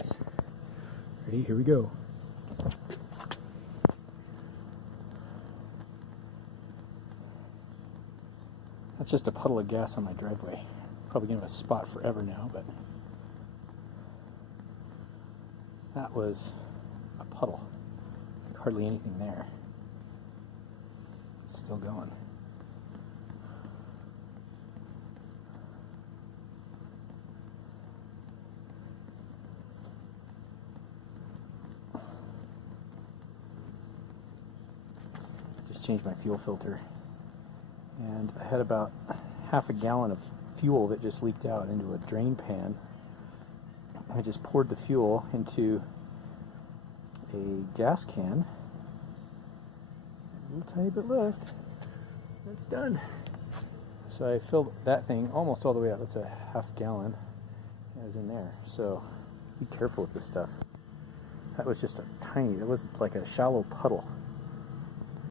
this. Ready? Here we go. That's just a puddle of gas on my driveway. Probably gonna have a spot forever now, but that was a puddle. Hardly anything there. It's still going. Just changed my fuel filter, and I had about half a gallon of fuel that just leaked out into a drain pan. I just poured the fuel into a gas can. A little tiny bit left. That's done. So I filled that thing almost all the way up. That's a half gallon. It was in there. So be careful with this stuff. That was just a tiny, it was like a shallow puddle.